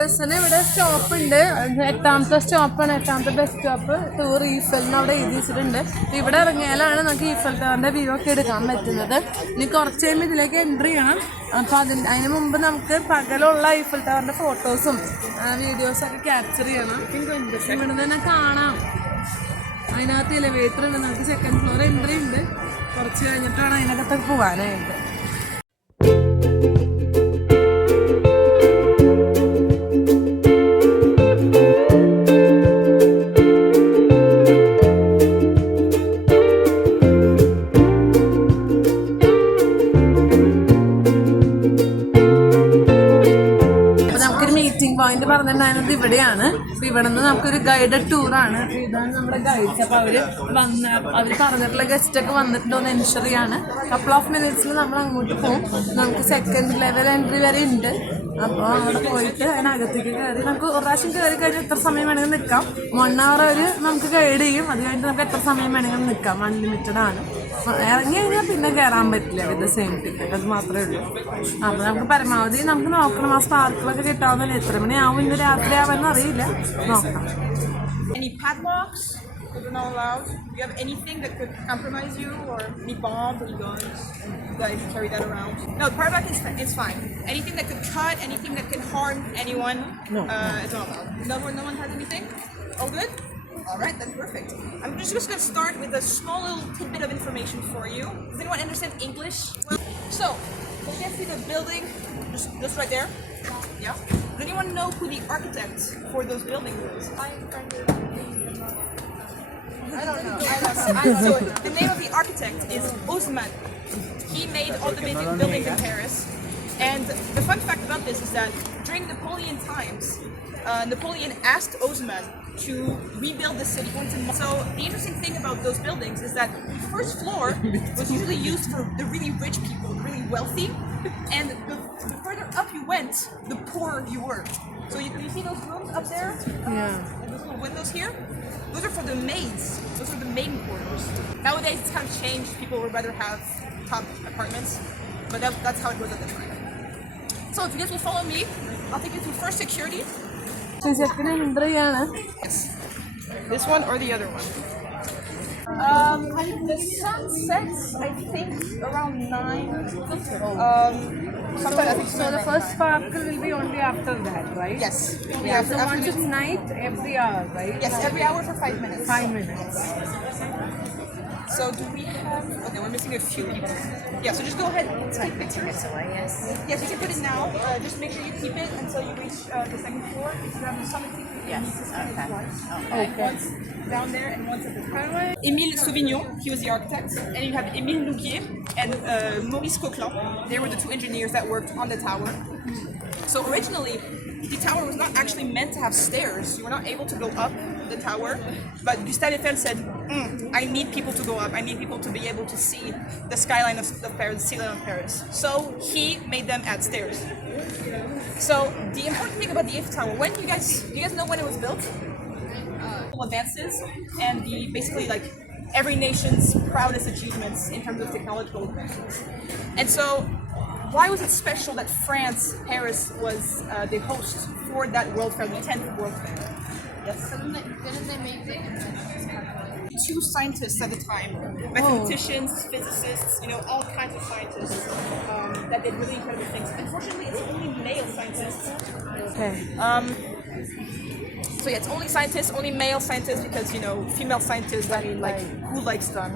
ബസ്സിന് ഇവിടെ സ്റ്റോപ്പ് ഉണ്ട്. 8ാമത്തെ സ്റ്റോപ്പാണ്, 8ാമത്തെ ബസ് സ്റ്റോപ്പ്. ടൂർ ഈഫലിന് അവിടെ എഴുതി വെച്ചിട്ടുണ്ട്. ഇവിടെ ഇറങ്ങിയാലാണ് നമുക്ക് ഈഫൽ ടവറിൻ്റെ വ്യൂ ഒക്കെ എടുക്കാൻ പറ്റുന്നത്. ഇനി കുറച്ച് കഴിയുമ്പോൾ ഇതിലേക്ക് എൻട്രി ചെയ്യണം. അപ്പോൾ അതിന് മുമ്പ് നമുക്ക് പകലുള്ള ഈഫൽ ടവറിൻ്റെ ഫോട്ടോസും വീഡിയോസൊക്കെ ക്യാപ്ചർ ചെയ്യണം. ഇവിടെ തന്നെ കാണാം. അതിനകത്ത് എലിവേറ്റർ ഉണ്ട്. നമുക്ക് സെക്കൻഡ് ഫ്ലോർ എൻട്രി ഉണ്ട്. കുറച്ച് കഴിഞ്ഞിട്ടാണ് അതിനകത്തൊക്കെ പോകാനായിട്ട്. പോയിന്റ് പറഞ്ഞിട്ടുണ്ടായിരുന്നത് ഇവിടെയാണ്. അപ്പോൾ ഇവിടെ നിന്ന് നമുക്കൊരു ഗൈഡഡ് ടൂറാണ്. അപ്പോൾ ഇതാണ് നമ്മുടെ ഗൈഡ്സ്. അപ്പോൾ അവർ പറഞ്ഞിട്ടുള്ള ഗസ്റ്റൊക്കെ വന്നിട്ടുണ്ടോ എന്ന് എൻഷർ ചെയ്യാണ്. കപ്പിൾ ഓഫ് മിനിറ്റ്സിൽ നമ്മൾ അങ്ങോട്ട് പോകും. നമുക്ക് സെക്കൻഡ് ലെവൽ എൻട്രി വരെ ഉണ്ട്. അപ്പോൾ അവിടെ പോയിട്ട് അതിനകത്തേക്ക് കയറി നമുക്ക് ഒരു പ്രാവശ്യം കയറി കഴിഞ്ഞാൽ എത്ര സമയം വേണമെങ്കിൽ നിൽക്കാം. 1 hour ഒരു നമുക്ക് ഗൈഡ് ചെയ്യും. അത് കഴിഞ്ഞിട്ട് നമുക്ക് എത്ര സമയം വേണമെങ്കിൽ നിൽക്കാം. അൺലിമിറ്റഡ് ആണ്. ഇറങ്ങി കഴിഞ്ഞാൽ പിന്നെ കയറാൻ പറ്റില്ല വിത്ത് സെയിം ടിക്കറ്റ്. അത് മാത്രമേ ഉള്ളൂ. അപ്പോൾ നമുക്ക് പരമാവധി നമുക്ക് നോക്കണം ആ സ്പാർക്കിളൊക്കെ കിട്ടാവുന്നില്ല. എത്ര മണിയാവും ഇന്ന് രാത്രി ആവാമെന്ന് അറിയില്ല. നോക്കാം. Any padlocks? Those are not allowed. Do you have anything that could compromise you, or any bombs, any guns? You guys carry that around? No, paraback is fine. Anything that could cut, anything that can harm anyone, is not allowed. No one has anything? All good? Alright, then perfect. I'm just going to start with a small little tidbit of information for you. Does anyone understand English? So, you can see the building just right there. Yeah? Does anyone know who the architect for those buildings is? I don't know. So, the name of the architect is Haussmann. He made all the buildings in Paris. And the fun fact about this is that during Napoleon times, Napoleon asked Haussmann to rebuild the city. So the interesting thing about those buildings is that the first floor was usually used for the really rich people, the really wealthy, and the further up you went, the poorer you were. So you see those rooms up there? Yeah. And those little windows here? Those are for the maids. Those are the maiden quarters. Nowadays it's kind of changed. People would rather have top apartments, but that's how it was at the time. So if you guys will follow me, I'll take you through first security. Yes. This one or the other one? The sun sets, I think, around 9. Sometimes I think so. The first sparkle will be only after that, right? Yes. Yeah. So once it's night, every hour, right? Yes, every hour for 5 minutes. 5 minutes. So do we have? Okay, we're missing a few people. Yeah. So just go ahead and take pictures. Yes. Yes, you can put it now. Just make sure you keep it until you reach the second floor. If you have the summit ticket, you need to sign it twice. Okay. Once down there and once at the top. Émile Sauvignon, he was the architect, and you have Émile Lougier and Maurice Coquelin. They were the 2 engineers that worked on the tower. So originally, the tower was not actually meant to have stairs. You were not able to go up the tower, but Gustave Eiffel said, I need people to go up. I need people to be able to see the skyline of Paris, the sea line of Paris. So he made them add stairs. So the important thing about the Eiffel Tower, do you guys know when it was built? Advances and basically like every nation's proudest achievements in terms of technological advances. And so why was it special that France, Paris, was the host for that World Fair, the 10th World Fair? Yes. Didn't they make the 2 scientists at the time, mathematicians, physicists, all kinds of scientists that did really incredible things. Unfortunately, it's only male scientists. Okay. So yeah, it's only scientists, only male scientists, because female scientists, I mean, like, who likes them,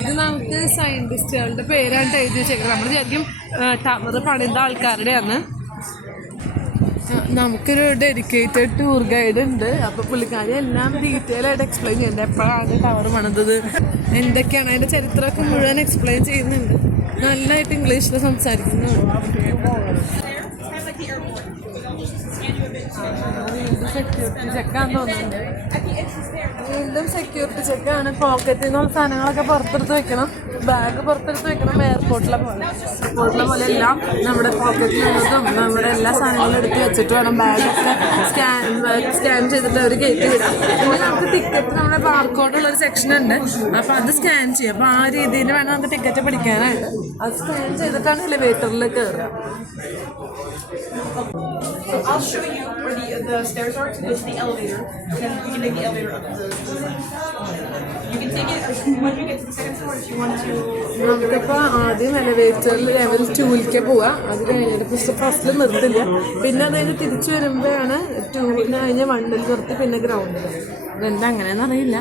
ഇത് നമുക്ക് സയന്റിസ്റ്റുകളുടെ പേരാണ് എഴുതി വെച്ചേക്കുന്നത്. നമ്മൾ ശരിക്കും tower പണിത ആൾക്കാരുടെയാണ്. നമുക്കൊരു dedicated tour guide ഉണ്ട്. അപ്പോൾ പുള്ളിക്കാരി എല്ലാം ഡീറ്റെയിൽ ആയിട്ട് എക്സ്പ്ലെയിൻ ചെയ്യുന്നുണ്ട്. എപ്പോഴാണ് ടവർ പണിതത്, എന്തൊക്കെയാണ് അതിൻ്റെ ചരിത്രമൊക്കെ മുഴുവൻ എക്സ്പ്ലെയിൻ ചെയ്യുന്നുണ്ട്. നല്ലതായിട്ട് ഇംഗ്ലീഷിൽ സംസാരിക്കുന്നുണ്ട്. സെക്യൂരിറ്റി ചെക്കാന്ന് തോന്നുന്നുണ്ട്. വീണ്ടും സെക്യൂരിറ്റി ചെക്കാണ്. പോക്കറ്റിൽ നിന്നുള്ള സാധനങ്ങളൊക്കെ പുറത്തെടുത്ത് വെക്കണം. ബാഗ് പുറത്തെടുത്ത് വെക്കണം എയർപോർട്ടിലെ പോലെ എല്ലാം നമ്മുടെ പോക്കറ്റിലുള്ളതും നമ്മുടെ എല്ലാ സാധനങ്ങളും എടുത്ത് വെച്ചിട്ട് വേണം ബാഗൊക്കെ സ്കാൻ ചെയ്തിട്ട് അവർ കയറ്റി വിടാം. പിന്നെ നമുക്ക് ടിക്കറ്റ് നമ്മുടെ ബാർകോഡുള്ള ഒരു സെക്ഷൻ ഉണ്ട്, അപ്പോൾ അത് സ്കാൻ ചെയ്യും. അപ്പോൾ ആ രീതിയിൽ വേണം നമുക്ക് ടിക്കറ്റ് പിടിക്കാനായിട്ട്. അത് സ്കാൻ ചെയ്തിട്ടാണ് എലിവേറ്ററിൽ കയറുക. So I'll show you where the stairs are to go to the elevator, and then we can take the elevator up to the You can take it when you get to the second floor if you want to. നമുക്കിപ്പോൾ ആദ്യം എലിവേറ്ററിൽ level 2ലേക്ക് പോവാം. അത് കഴിഞ്ഞിട്ട് ഫസ്റ്റിൽ നിർത്തില്ല, പിന്നെ അത് കഴിഞ്ഞ് തിരിച്ചു വരുമ്പോഴാണ് 2 കഴിഞ്ഞ് 1 നിർത്തി പിന്നെ ഗ്രൗണ്ടിൽ. ഇതെന്താ അങ്ങനെയെന്ന് അറിയില്ല.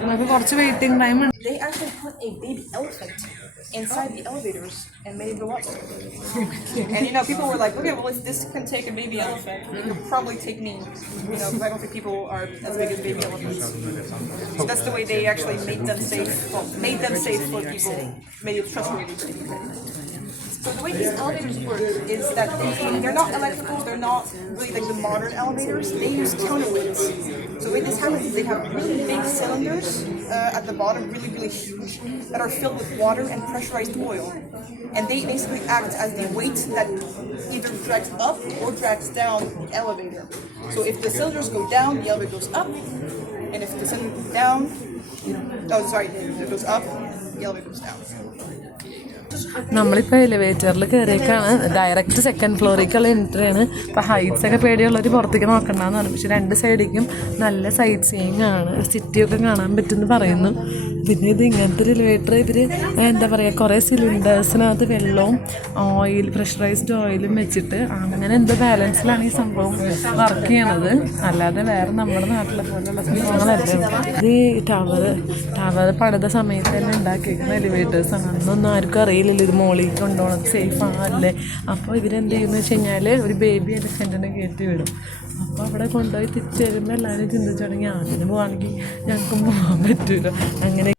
നമുക്ക് കുറച്ച് വെയിറ്റിംഗ് ടൈം ഉണ്ട്. They actually put a baby elephant inside the elevators and made it go up. And people were like, okay, well, if this can take a baby elephant, it could probably take me. Because I don't think people are as big as baby elephants. So that's the way they actually made them safe. Well, made them safe for people, made it trustworthy for people. So the way these elevators work is that they're not electrical, they're not really like the modern elevators, they use counterweights. So the way this happens is they have really big cylinders at the bottom, really, really huge, that are filled with water and pressurized oil. And they basically act as the weight that either drags up or drags down the elevator. So if the cylinders go down, the elevator goes up, and if the cylinder goes down, it goes up, the elevator goes down. നമ്മളിപ്പോൾ എലിവേറ്ററിൽ കയറിയേക്കാണ്. Direct second ഫ്ലോറിലേക്കുള്ള entry ആണ്. ഇപ്പോൾ heights ഒക്കെ പേടിയുള്ളവർ പുറത്തേക്ക് നോക്കണ്ടെന്ന് പറഞ്ഞു. പക്ഷേ 2 സൈഡിലേക്കും നല്ല site seeing ആണ്, സിറ്റിയൊക്കെ കാണാൻ പറ്റുമെന്ന് പറയുന്നു. പിന്നെ ഇത് ഇങ്ങനത്തെ ഒരു എലിവേറ്റർ ഇവർ എന്താ പറയുക, കുറേ സിലിണ്ടേഴ്സിനകത്ത് വെള്ളവും പ്രഷറൈസ്ഡ് ഓയിലും വെച്ചിട്ട് അങ്ങനെ എന്തോ ബാലൻസിലാണ് ഈ സംഭവം വർക്ക് ചെയ്യണത്. അല്ലാതെ വേറെ നമ്മുടെ നാട്ടിലെ പോലെയുള്ള സംഭവങ്ങളല്ല. ഇത് ടവർ പണിത സമയത്ത് തന്നെ ഉണ്ടാക്കിയിരിക്കുന്ന എലിവേറ്റേഴ്സാണ്. അന്നൊന്നും ആർക്കും അറിയില്ല ഇത് മോളിലേക്ക് കൊണ്ടുപോകണത് സേഫ് ആണല്ലേ. അപ്പോൾ ഇവരെന്ത് ചെയ്യുന്നത് വെച്ച് കഴിഞ്ഞാൽ ഒരു ബേബി എലിഫൻറ്റിനെ കയറ്റി വിടും. അപ്പോൾ അവിടെ കൊണ്ടുപോയി തിരിച്ചു വരുമ്പോൾ എല്ലാവരും ചിന്തിച്ചു തുടങ്ങി അതിന് പോവാണെങ്കിൽ ഞങ്ങൾക്കും പോകാൻ പറ്റില്ല. അങ്ങനെ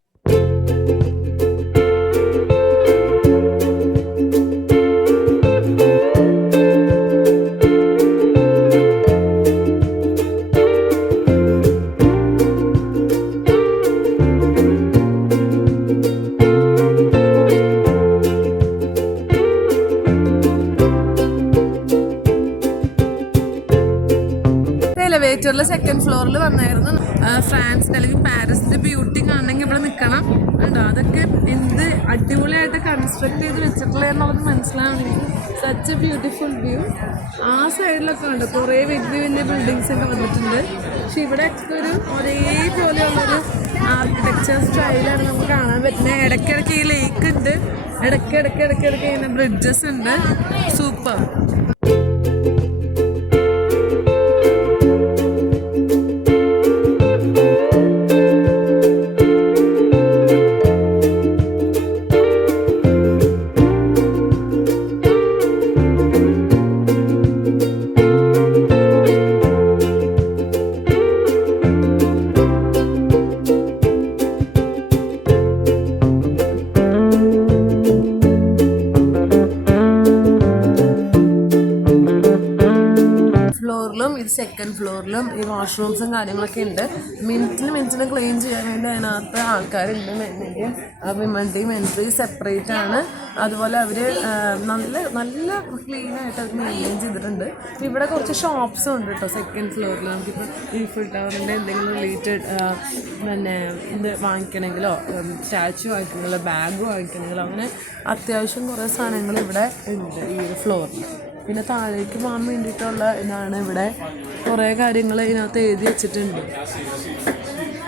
എലിവേറ്ററിൽ സെക്കൻഡ് ഫ്ലോറിൽ വന്നായിരുന്നു. ഫ്രാൻസിൻ്റെ അല്ലെങ്കിൽ പാരീസിൻ്റെ ബ്യൂട്ടി കാണണമെങ്കിൽ ഇവിടെ നിൽക്കണം. കേട്ടോ, അതൊക്കെ എന്ത് അടിപൊളിയായിട്ട് കൺസ്ട്രക്ട് ചെയ്ത് വെച്ചിട്ടുള്ള എന്നുള്ളത് മനസ്സിലാവണമെങ്കിൽ സച്ച് എ ബ്യൂട്ടിഫുൾ വ്യൂ. ആ സൈഡിലൊക്കെ ഉണ്ട് കുറേ വലിയ വലിയ ബിൽഡിങ്സ് ഒക്കെ വന്നിട്ടുണ്ട്. പക്ഷെ ഇവിടെ ഒരു ഒരേപോലെയുള്ളൊരു ആർക്കിടെക്ചർ സ്റ്റൈലാണ് നമുക്ക് കാണാൻ പറ്റുന്നത്. ഇടയ്ക്കിടയ്ക്ക് ഈ ലേക്ക് ഉണ്ട്, ഇടയ്ക്കിടയ്ക്ക് ഇങ്ങനെ ബ്രിഡ്ജസ് ഉണ്ട്. സൂപ്പർ. ഇത് സെക്കൻഡ് ഫ്ലോറിലും ഈ വാഷ്റൂംസും കാര്യങ്ങളൊക്കെ ഉണ്ട്. മിനിറ്റിന് ക്ലീൻ ചെയ്യാൻ വേണ്ടി അതിനകത്ത് ആൾക്കാരുണ്ട്. വിമൻ്റെയും എൻട്രി സെപ്പറേറ്റ് ആണ്. അതുപോലെ അവർ നല്ല ക്ലീനായിട്ട് അത് മെയിൻറ്റെയിൻ ചെയ്തിട്ടുണ്ട്. ഇവിടെ കുറച്ച് ഷോപ്സും ഉണ്ട് കേട്ടോ സെക്കൻഡ് ഫ്ലോറിൽ. നമുക്കിപ്പോൾ ഈഫിൾ ടവറിൻ്റെ എന്തെങ്കിലും റിലേറ്റഡ് പിന്നെ ഇത് വാങ്ങിക്കണമെങ്കിലോ സ്റ്റാച്ചു വാങ്ങിക്കണമെങ്കിലോ ബാഗ് വാങ്ങിക്കണമെങ്കിലോ അങ്ങനെ അത്യാവശ്യം കുറേ സാധനങ്ങൾ ഇവിടെ ഉണ്ട് ഈ ഒരു ഫ്ലോറിൽ. പിന്നെ താഴേക്ക് പോകാൻ വേണ്ടിയിട്ടുള്ള ഇതാണ്. ഇവിടെ കുറേ കാര്യങ്ങൾ ഇതിനകത്ത് എഴുതി വെച്ചിട്ടുണ്ട്.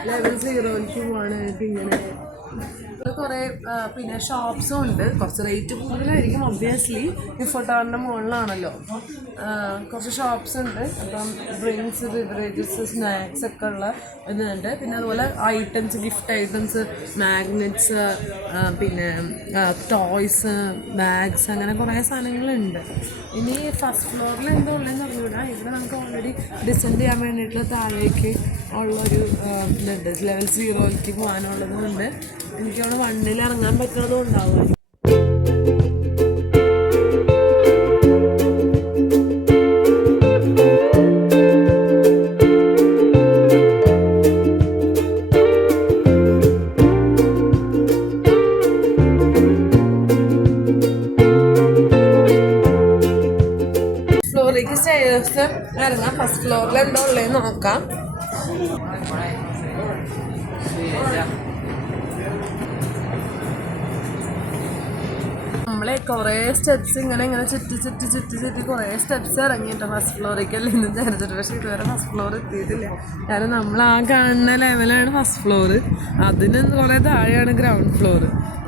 ലെവൽ 0ലേക്ക് പോകാനായിട്ട് ഇങ്ങനെ കുറേ പിന്നെ ഷോപ്സും ഉണ്ട്. കുറച്ച് റേറ്റ് കൂടുതലായിരിക്കും ഒബ്വിയസ്ലി, ഈഫിൾ ടവറിൻ്റെ മുകളിലാണല്ലോ. അപ്പം കുറച്ച് ഷോപ്സ് ഉണ്ട്. അപ്പം ഡ്രിങ്ക്സ്, ബിവറേജസ്, സ്നാക്സ് ഒക്കെ ഉള്ള ഇതുണ്ട്. പിന്നെ അതുപോലെ ഐറ്റംസ്, ഗിഫ്റ്റ് ഐറ്റംസ്, മാഗ്നറ്റ്സ്, പിന്നെ ടോയ്സ്, ബാഗ്സ്, അങ്ങനെ കുറേ സാധനങ്ങളുണ്ട്. ഇനി ഫസ്റ്റ് ഫ്ലോറിൽ എന്തോ ഉള്ളതെന്ന് അറിഞ്ഞൂടാ. ഇവിടെ നമുക്ക് ഓൾറെഡി ഡിസെൻഡ് ചെയ്യാൻ വേണ്ടിയിട്ടുള്ള താഴേക്ക് ഉള്ളൊരു ഇതുണ്ട്. ലെവൽ 0ലേക്ക് പോകാനുള്ളതുകൊണ്ട് എനിക്കവിടെ 1ൽ ഇറങ്ങാൻ പറ്റുന്നതും ഉണ്ടാവും. ഫസ്റ്റ് ഫ്ലോറിൽ എന്താ ഉള്ളതെന്ന് നോക്കാം. നമ്മളെ കുറേ സ്റ്റെപ്സ് ഇങ്ങനെ ചുറ്റി കുറേ സ്റ്റെപ്സ് ഇറങ്ങിയിട്ടോ ഫസ്റ്റ് ഫ്ലോറിലേക്കല്ലേ ഇന്ന് വിചാരിച്ചിട്ട്. പക്ഷേ ഇതുവരെ ഫസ്റ്റ് ഫ്ലോർ എത്തിയിട്ടില്ല. കാരണം നമ്മൾ ആ കാണുന്ന ലെവലാണ് ഫസ്റ്റ് ഫ്ലോർ, അതിന് കുറേ താഴെയാണ് ഗ്രൗണ്ട് ഫ്ലോർ.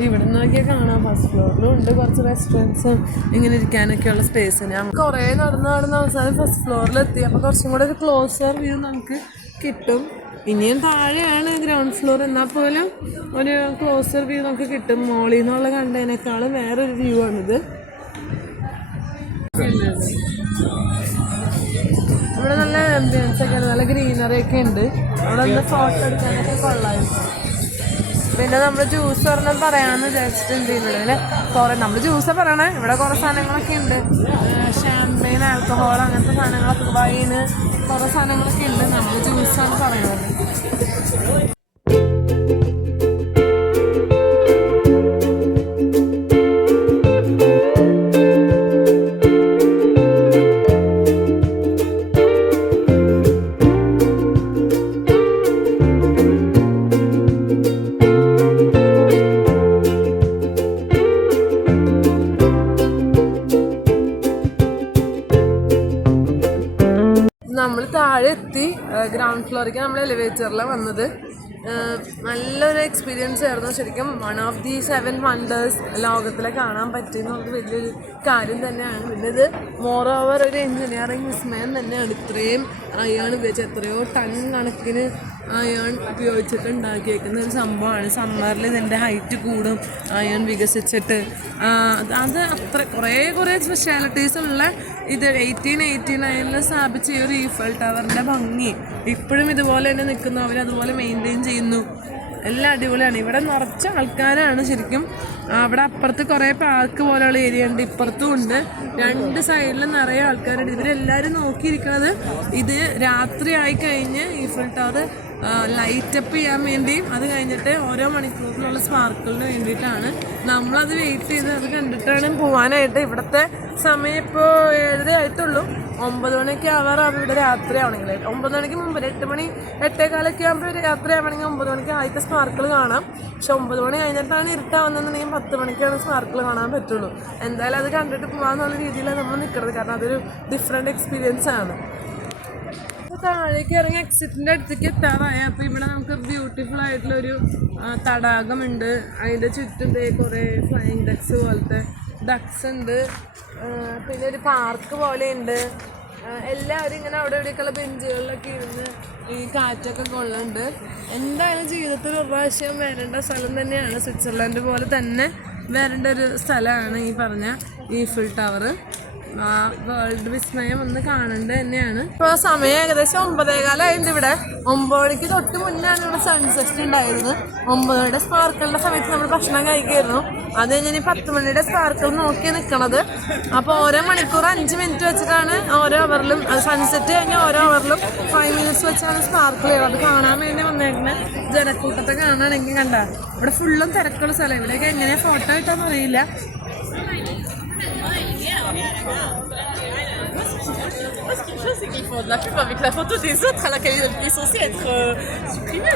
ഇവിടെ നോക്കിയാൽ കാണാം ഫസ്റ്റ് ഫ്ലോറിലും ഉണ്ട് കുറച്ച് റെസ്റ്റോറൻറ്റ്സും ഇങ്ങനെ ഇരിക്കാനൊക്കെയുള്ള സ്പേസ്. ഞാൻ കുറേ നടന്ന് അവസാനം ഫസ്റ്റ് ഫ്ലോറിലെത്തി. അപ്പോൾ കുറച്ചും കൂടെ ഒരു ക്ലോസർ വ്യൂ നമുക്ക് കിട്ടും. ഇനിയും താഴെയാണ് ഗ്രൗണ്ട് ഫ്ലോർ, എന്നാൽ പോലും ഒരു ക്ലോസർ വ്യൂ നമുക്ക് കിട്ടും. മോളിൽ നിന്നുള്ള കണ്ടതിനേക്കാളും വേറൊരു വ്യൂ ആണിത്. ഇവിടെ നല്ല ആംബിയൻസ് ഒക്കെ ഉണ്ട്, നല്ല ഗ്രീനറി ഒക്കെ ഉണ്ട്. അവിടെ ഒന്ന് ഫോട്ടോ എടുക്കാനൊക്കെ കൊള്ളായിരുന്നു. പിന്നെ നമ്മൾ ജ്യൂസ് ഒരെണ്ണം പറയാമെന്ന് വിചാരിച്ചിട്ടുണ്ട്. ഇവിടെ കുറേ നമ്മൾ ജ്യൂസ് പറയണേ, ഇവിടെ കുറേ സാധനങ്ങളൊക്കെ ഉണ്ട്. ഷാമ്പെയിൻ, ആൽക്കഹോൾ, അങ്ങനത്തെ സാധനങ്ങളൊക്കെ, വൈന്, കുറേ സാധനങ്ങളൊക്കെ ഉണ്ട്. നമ്മൾ ജ്യൂസാണ് പറയുന്നത്. നമ്മൾ താഴെ എത്തി. ഗ്രൗണ്ട് ഫ്ലോറിലേക്ക് നമ്മൾ എലിവേറ്ററിലാണ് വന്നത്. നല്ലൊരു എക്സ്പീരിയൻസ് ആയിരുന്നു ശരിക്കും. 1 ഓഫ് ദി 7 വണ്ടേഴ്സ് ലോകത്തിലെ കാണാൻ പറ്റിയെന്നുള്ളത് വലിയൊരു കാര്യം തന്നെയാണ്. പിന്നെ ഇത് മോർ ഓവർ ഒരു എൻജിനീയറിംഗ് വിസ്മയം തന്നെയാണ്. ഇത്രയും അയൺ ഉപയോഗിച്ച് എത്രയോ ടൺ കണക്കിന് അയൺ ഉപയോഗിച്ചിട്ട് ഉണ്ടാക്കിയേക്കുന്ന ഒരു സംഭവമാണ്. സമ്മറിൽ ഇതിൻ്റെ ഹൈറ്റ് കൂടും അയൺ വികസിച്ചിട്ട്. അത് അത്ര കുറേ സ്പെഷ്യാലിറ്റീസ് ഉള്ള ഇത് 1889 സ്ഥാപിച്ച ഈ ഒരു ഈഫൽ ടവറിൻ്റെ ഭംഗി ഇപ്പോഴും ഇതുപോലെ തന്നെ നിൽക്കുന്നു. അവരതുപോലെ മെയിൻറ്റെയിൻ ചെയ്യുന്നു. എല്ലാം അടിപൊളിയാണ്. ഇവിടെ നിറച്ച ആൾക്കാരാണ് ശരിക്കും. അവിടെ അപ്പുറത്ത് കുറേ പാർക്ക് പോലെയുള്ള ഏരിയ ഉണ്ട്, ഇപ്പുറത്തും ഉണ്ട്. 2 സൈഡിലും നിറയെ ആൾക്കാരുണ്ട്. ഇവരെല്ലാവരും നോക്കിയിരിക്കുന്നത് ഇത് രാത്രി ആയി കഴിഞ്ഞ് ഈഫൽ ടവർ ലൈറ്റപ്പ് ചെയ്യാൻ വേണ്ടിയും അത് കഴിഞ്ഞിട്ട് ഓരോ മണിക്കൂറിലുള്ള സ്പാർക്കിളിന് വേണ്ടിയിട്ടാണ്. നമ്മളത് വെയിറ്റ് ചെയ്ത് അത് കണ്ടിട്ടാണ് പോകാനായിട്ട്. ഇവിടുത്തെ സമയം ഇപ്പോൾ 7:30 ആയിട്ടുള്ളൂ. 9 മണിയൊക്കെ ആവാറാകുമ്പോൾ ഇവിടെ രാത്രി ആവണമെങ്കിൽ 9 മണിക്ക് മുമ്പ് 8 മണി 8:15 ആകുമ്പോൾ രാത്രി ആവണമെങ്കിൽ 9 മണിക്ക് ആദ്യത്തെ സ്പാർക്കിൾ കാണാം. പക്ഷെ 9 മണി കഴിഞ്ഞിട്ടാണ് ഇരുട്ടാവുന്നതെന്നുണ്ടെങ്കിൽ 10 മണിക്കാണ് സ്പാർക്കിൾ കാണാൻ പറ്റുള്ളൂ. എന്തായാലും അത് കണ്ടിട്ട് പോകാമെന്നുള്ള രീതിയിലാണ് നമ്മൾ നിൽക്കുന്നത്. കാരണം അതൊരു ഡിഫറെൻറ്റ് എക്സ്പീരിയൻസ് ആണ്. താഴേക്ക് ഇറങ്ങി എക്സിറ്റിൻ്റെ അടുത്തേക്ക് എത്താറായി. അപ്പോൾ ഇവിടെ നമുക്ക് ബ്യൂട്ടിഫുൾ ആയിട്ടുള്ളൊരു തടാകമുണ്ട്. അതിൻ്റെ ചുറ്റും കുറേ ഫ്ലൈങ് ഡക്സ് പോലത്തെ ഡക്സ് ഉണ്ട്. പിന്നെ ഒരു പാർക്ക് പോലെയുണ്ട്. എല്ലാവരും ഇങ്ങനെ അവിടെ ഇവിടെയൊക്കെയുള്ള ബെഞ്ചുകളിലൊക്കെ ഇരുന്ന് ഈ കാറ്റൊക്കെ കൊള്ളുന്നുണ്ട്. എന്തായാലും ജീവിതത്തിൽ ഒരു പ്രാവശ്യം വരേണ്ട സ്ഥലം തന്നെയാണ്. സ്വിറ്റ്സർലൻഡ് പോലെ തന്നെ വരേണ്ട ഒരു സ്ഥലമാണ് ഈ പറഞ്ഞ ഈഫിൽ ടവർ. വേൾഡ് വിസ്മയം ഒന്ന് കാണേണ്ടത് തന്നെയാണ്. ഇപ്പോൾ സമയം ഏകദേശം 9:15 ഇവിടെ. 9 മണിക്ക് തൊട്ട് മുന്നാണ് ഇവിടെ സൺസെറ്റ് ഉണ്ടായിരുന്നത്. 9 മണിയുടെ സ്പാർക്കിളിൻ്റെ സമയത്ത് നമ്മൾ ഭക്ഷണം കഴിക്കുമായിരുന്നു. അത് കഴിഞ്ഞ് 10 മണിയുടെ സ്പാർക്കിൾ നോക്കി നിൽക്കണത്. അപ്പോൾ ഓരോ മണിക്കൂർ 5 മിനിറ്റ് വെച്ചിട്ടാണ് ഓരോ അവറിലും. സൺസെറ്റ് കഴിഞ്ഞാൽ ഓരോ അവറിലും 5 മിനിറ്റ്സ് വെച്ചാണ് സ്പാർക്കിൾ ചെയ്യുന്നത്. അത് കാണാൻ വേണ്ടി വന്നേക്കുന്നത്. ജനക്കൂട്ടത്തെ കാണുകയാണെങ്കിൽ കണ്ട ഇവിടെ ഫുള്ളും തിരക്കുള്ള സ്ഥലം. ഇവിടെയൊക്കെ എങ്ങനെയാണ് ഫോട്ടോ കിട്ടാന്ന് അറിയില്ല. Moi, ce qui me choque, c'est qu'ils font de la pub avec la photo des autres à laquelle ils sont censés être supprimés.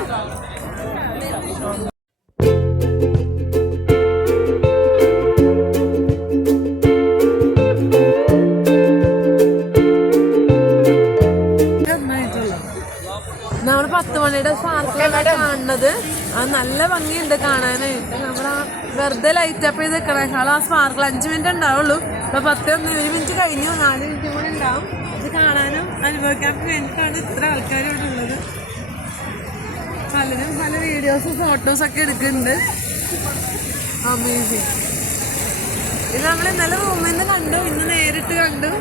നമ്മൾ 10 മണിയുടെ സ്പാർക്കിളാണ് കാണുന്നത്. അത് നല്ല ഭംഗിയുണ്ട് കാണാനായിട്ട്. നമ്മുടെ വെറുതെ ലൈറ്റപ്പ് ചെയ്ത് നിൽക്കണേക്കാളും ആ സ്പാർക്കിൾ 5 മിനിറ്റ് ഉണ്ടാവുള്ളൂ. ഇപ്പോൾ 1 മിനിറ്റ് കഴിഞ്ഞു. 4 മിനിറ്റ് കൂടി ഉണ്ടാവും. ഇത് കാണാനും അനുഭവിക്കാൻ വേണ്ടിയിട്ടാണ് ഇത്ര ആൾക്കാർ ഇവിടെ ഉള്ളത്. പലരും പല വീഡിയോസും ഫോട്ടോസൊക്കെ എടുക്കുന്നുണ്ട്. അമേസിങ്. ഇത് നമ്മൾ ഇന്നലെ റൂമിൽ നിന്ന് കണ്ടു, ഇന്ന് നേരിട്ട് കണ്ടു.